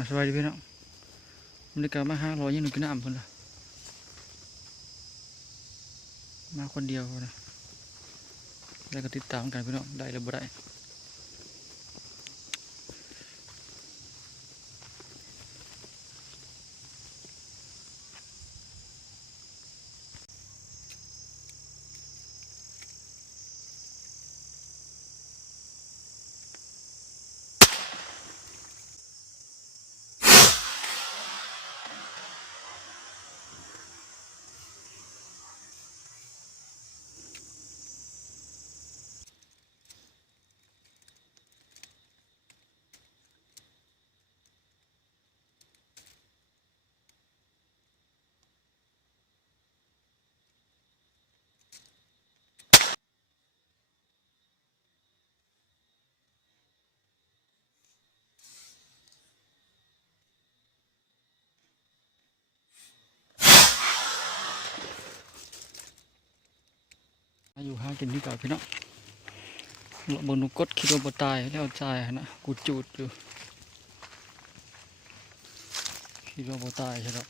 มาสบายดีพี่น้องมันได้กลับมาห้าร้อยยี่หนึ่งกินน้ำคนละมาคนเดียวนะแล้วก็ติดตามกันพี่น้องได้หรือบ่ได้ ห้ากินที่เก่าพี่น้องเลาบนนุกดคิดว่าบ่ตายแล้วตายนะกูจูดอยู่คิดว่าบ่ตายใช่หรอ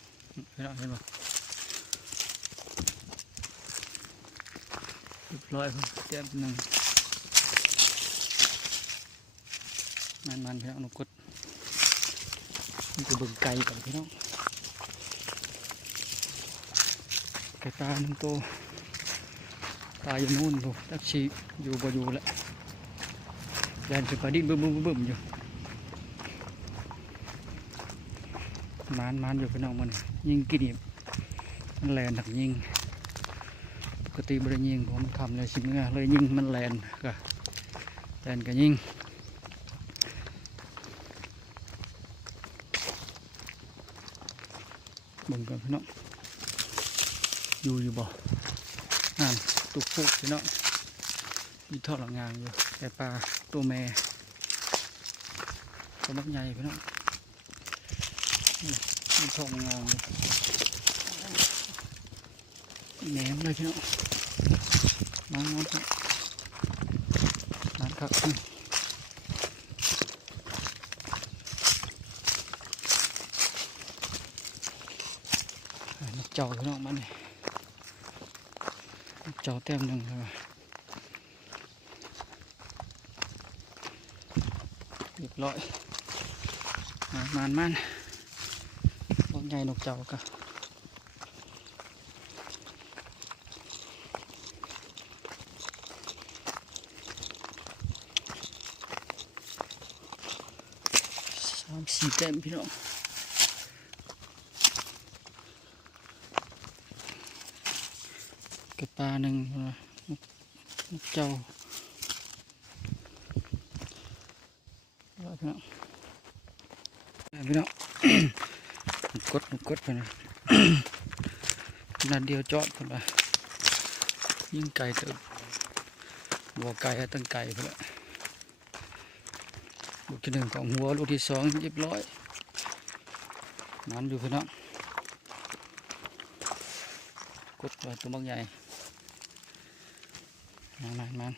พี่น้องเห็นปะเรียบร้อยครับแต้มหนึ่งมันมันๆพี่น้องนุกดมันจะเบิ่งไกลก่อนพี่น้องไก่ตาหนึ่งตัว ตายอยู่นู่นลูกตักชีอยู่บ่อยู่แล้วยานจะกระดิ่งบึ้มบึ้มบึ้มอยู่มานมานอยู่พี่น้องมันยิงกินอีกมันแลนหักยิงปกติบริยิงผมทำเลยสิมื่อเลยยิงมันแลนก็แลนก็ยิงบิ่งก่อนพี่น้องอยู่อยู่บ่นั่น ตุกฟุกพี่น้องมีทอดหลังงานอยู่แต่ปลาตัวแม่ตัวมักใหญ่พี่น้องนี่มีทอหลังงานแหนมเลยพี่น้องน้ำน้ำครับน้ำครับนกเจ้าพี่น้องมันนี่ เจ้าแต้มหนึ่งครับเรียบร้อยมามานมันพวกใหญ่นกเจ้ากะสามสี่แต้มพี่น้อง กระปลาหนึ่งนะนกเจ้าพี่น้องว่าพี่น้องกดกดไปนะนัดเดียวจอดไปละยิ่งไก่เติบบัวไก่ให้ตั้งไก่ไปละลูกที่หนึ่งของหัวลูกที่สองเรียบร้อยมันอยู่พี่น้องกดไปตัวบางใหญ่ มันมันมัน